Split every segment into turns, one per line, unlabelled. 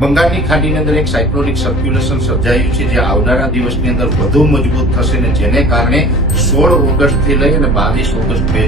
બંગાળની ખાડીની અંદર એક સાયક્લોનિક સર્ક્યુલેશન સર્જાયું છે જે આવનારા દિવસની અંદર વધુ મજબૂત થશે ને જેને કારણે સોળ ઓગસ્ટથી લઈ અને બાવીસ ઓગસ્ટ બે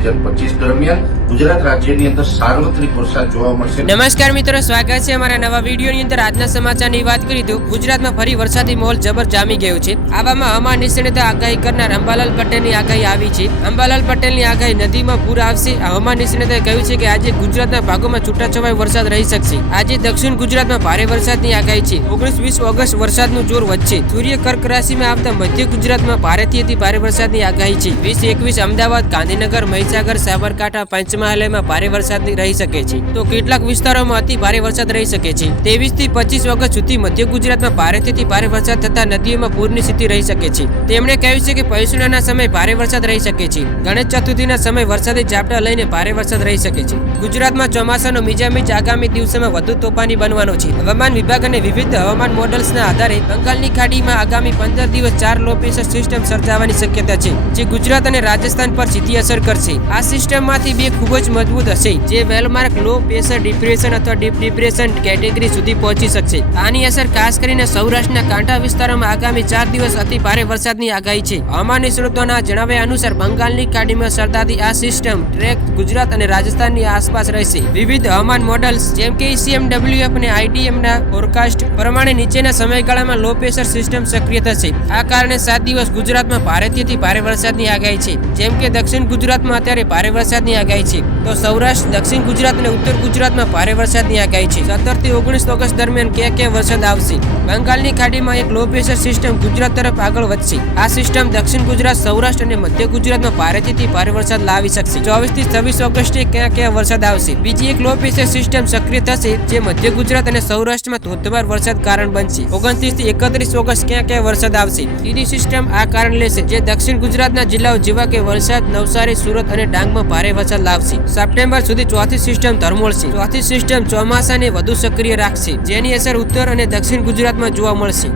દરમિયાન ગુજરાત રાજ્યની અંદર સાર્વત્રિક વરસાદ જોવા મળશે.
નમસ્કાર મિત્રો, સ્વાગત છે અમારા નવા વિડીયોની અંદર. આજના સમાચારની વાત કરી તો ગુજરાતમાં ફરી વરસાદી માહોલ જબર જામી ગયો છે. આવામાં હવામાન નિષ્ણાતે આગાહી કરનાર અંબાલાલ પટેલની આગાહી આવી છે. અંબાલાલ પટેલની આગાહી નદીમાં પૂર આવશે. હવામાન નિષ્ણાતે કહ્યું છે કે આજે ગુજરાતના ભાગોમાં છૂટાછવાયો વરસાદ રહી શકશે. આજે દક્ષિણ ગુજરાતમાં ભારે વરસાદની આગાહી છે. ઓગણીસ વીસ ઓગસ્ટ વરસાદનું જોર વધશે. સૂર્ય કર્ક રાશિમાં આવતા મધ્ય ગુજરાતમાં ભારેથી અતિ ભારે વરસાદની આગાહી છે. વીસ એકવીસ અમદાવાદ, ગાંધીનગર, મહીસાગર, સાબરકાંઠા, પંચમહાલયમાં ભારે વરસાદ રહી શકે છે. તો કેટલાક વિસ્તારોમાં અતિ ભારે વરસાદ રહી શકે છે. ત્રેવીસથી પચીસ ઓગસ્ટ સુધી મધ્ય ગુજરાતમાં ભારેથી ભારે વરસાદ થતા નદીઓમાં પૂરની સ્થિતિ રહી શકે છે. તેમણે કહ્યું છે કે પૈસુનાના સમય ભારે વરસાદ રહી શકે છે. ગણેશ ચતુર્થીના સમય વરસાદી ઝાપટા લઈને ભારે વરસાદ રહી શકે છે. ગુજરાતમાં ચોમાસાનો મિજામિજ આગામી દિવસોમાં વધુ તોફાની બનવાનો છે. હવામાન વિભાગ અને વિવિધ હવામાન મોડલ્સના આધારે બંગાળની ખાડીમાં આગામી પંદર દિવસ ચાર લો પ્રેશર સિસ્ટમ સર્જાવાની શક્યતા છે, જે ગુજરાત અને રાજસ્થાન પર સીધી અસર કરશે. આ સિસ્ટમમાંથી બે ખૂબ જ મજબૂત હશે, જે well marked low pressure depression અથવા ડીપ ડિપ્રેશન કેટેગરી સુધી પહોંચી શકશે. આની અસર ખાસ કરીને સૌરાષ્ટ્રના કાંઠા વિસ્તારોમાં આગામી ચાર દિવસ અતિ ભારે વરસાદની આગાહી છે. હવામાન નિષ્ણાતોના જણાવ્યા અનુસાર, બંગાળની ખાડીમાં સર્જાતી આ સિસ્ટમ ટ્રેક ગુજરાત અને રાજસ્થાનની આસપાસ રહેશે. વિવિધ હવામાન મોડલ્સ જેમ કે સીએમડબ્લ્યુએફ અને આઈડીએમ ના ફોરકાસ્ટ પ્રમાણે નીચેના સમયગાળામાં લો પ્રેશર સિસ્ટમ સક્રિય થશે. આ કારણે સાત દિવસ ગુજરાતમાં ભારેથી ભારે વરસાદની આગાહી છે. જેમ કે દક્ષિણ ગુજરાતમાં અત્યારે ભારે વરસાદની આગાહી છે. તો સૌરાષ્ટ્ર, દક્ષિણ ગુજરાત અને ઉત્તર ગુજરાતમાં ભારે વરસાદની આગાહી છે. સત્તરથી ઓગણીસ ઓગસ્ટ દરમિયાન ક્યાં ક્યાં વરસાદ આવશે? બંગાળની ખાડીમાં એક લો પ્રેશર સિસ્ટમ ગુજરાત તરફ આગળ વધશે. આ સિસ્ટમ દક્ષિણ ગુજરાત, સૌરાષ્ટ્ર અને મધ્ય ગુજરાતમાં ભારેથી ભારે વરસાદ લાવી શકશે. ચોવીસથી છવ્વીસ ઓગસ્ટે ક્યાં ક્યાં વરસાદ આવશે? બીજી એક લો પ્રેશર સિસ્ટમ સક્રિય થશે જે મધ્ય ગુજરાત અને સૌરાષ્ટ્રમાં ધોધમાર વરસાદ કારણ બનશે. ઓગણત્રીસથી એકત્રીસ ઓગસ્ટ ક્યાં ક્યાં વરસાદ આવશે? ત્રીજી સિસ્ટમ આ કારણ લેશે જે દક્ષિણ ગુજરાતના જિલ્લાઓ જેવા કે વલસાડ, નવસારી, સુરત અને ડાંગમાં ભારે વરસાદ લાવશે. સપ્ટેમ્બર સુધી ચોથી સિસ્ટમ ધરમોળશે ચોથી સિસ્ટમ ચોમાસાને વધુ સક્રિય રાખશે, જેની અસર ઉત્તર અને દક્ષિણ ગુજરાતમાં જોવા મળશે.